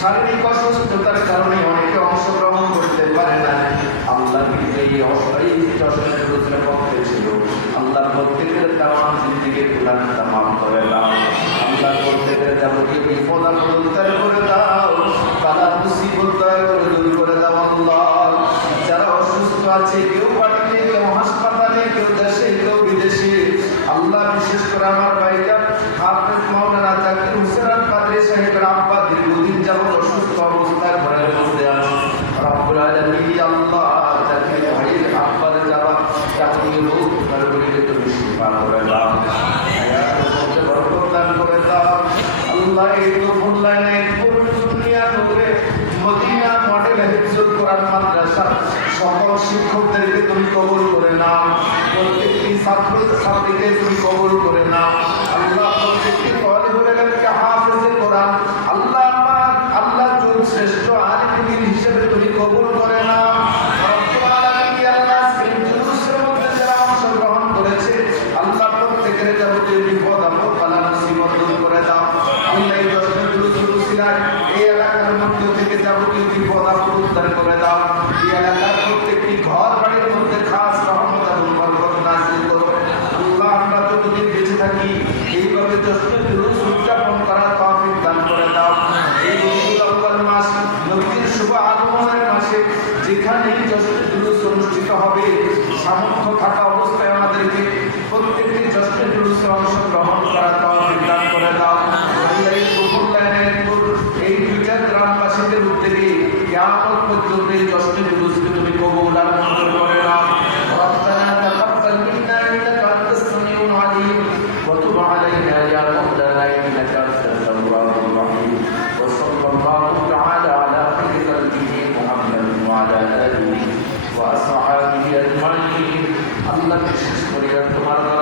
শারীরিক অসুস্থতার কারণে অনেকে অংশগ্রহণ করতে পারে না। আল্লাহ এই অস্থায়ী জশ্নের রোজের পক্ষে ছিল। আল্লাহ প্রত্যেকের তামাম জিন্দিকে গুনাহটা মাফ করে দাও। আল্লাহ প্রত্যেকের যাবতীয় বিপদ আপদ উদ্ধার করে দাও। বালা মুসিবত দয়া করে দূর করে দাও আল্লাহ। যারা অসুস্থ আছে, কেউ বাড়িতে, কেউ হাসপাতালে, কেউ দেশে, কেউ বিদেশে, আল্লাহ বিশেষ করে আমার ভাইজান হাফেজ মাওলানা জাকির হোসেন কাদরি সাহেবের আব্বা দীর্ঘদিন যাবত অসুস্থ অবস্থায় ঘরের মধ্যে আছে। রব্বুল আলামিন আল্লাহ জাকির ভাইয়ের আব্বার যাবতীয় রোগ তারপরে তুমি শিফা করে দাও, হায়াতের মধ্যে বরকত দান করে দাও আল্লাহ। এই তো বললেন পুরো দুনিয়া নগরে মদিনা মডেল হিফজুল কোরআন মাদ্রাসা সকল শিক্ষকদেরকে তুমি কবুল করে নাও। প্রত্যেকটি ছাত্র ছাত্রীকে তুমি কবুল করে নাও আল্লাহ। প্রত্যেকটি কলেজকে হাফেজে কোরআন আল্লাহ আল্লাহ যুগ শ্রেষ্ঠ আলিম হিসেবে তুমি কবুল করে নাও। রব্বুল আলামিন আল্লাহ জুলুসের মধ্যে যারা অংশগ্রহণ করেছে আল্লাহ প্রত্যেকের যাবতীয় বিপদ আপদ বালা মুসিবত দূর করে দাও আল্লাহ। এই জশ্নের জুলুসিলায় এই এলাকার মধ্যে থেকে যাবতীয় বিপদ আপদ উদ্ধার করে দাও। এই এলাকার প্রত্যেকটি ঘর বাড়ির মধ্যে খাস রহমত এবং বরকত নাযিল করো আল্লাহ। আমরা যতদিন বেঁচে থাকি এইভাবে জশ্নের জুলুস উদযাপন করার তৌফিক দান করে দাও। এই রবিউল আউয়াল মাস নবীর শুভ আগমনের মাসে যেখানে জশ্নের জুলুস অনুষ্ঠিত হবে, সামর্থ্য থাকা অবস্থায় আমাদেরকে প্রত্যেকটি জশ্নের জুলুসে অংশগ্রহণ করার তৌফিক দান করে দাও আল্লাহ। এই কল্যাণের এই দুইটা গ্রামবাসীদের উদ্যোগে কিয়ামত পর্যন্ত এই জশ্নের জুলুসকে তুমি কবুল আর মঞ্জুর করে নাও। وأصحابه أجمعين. الله বিশেষ করে তোমার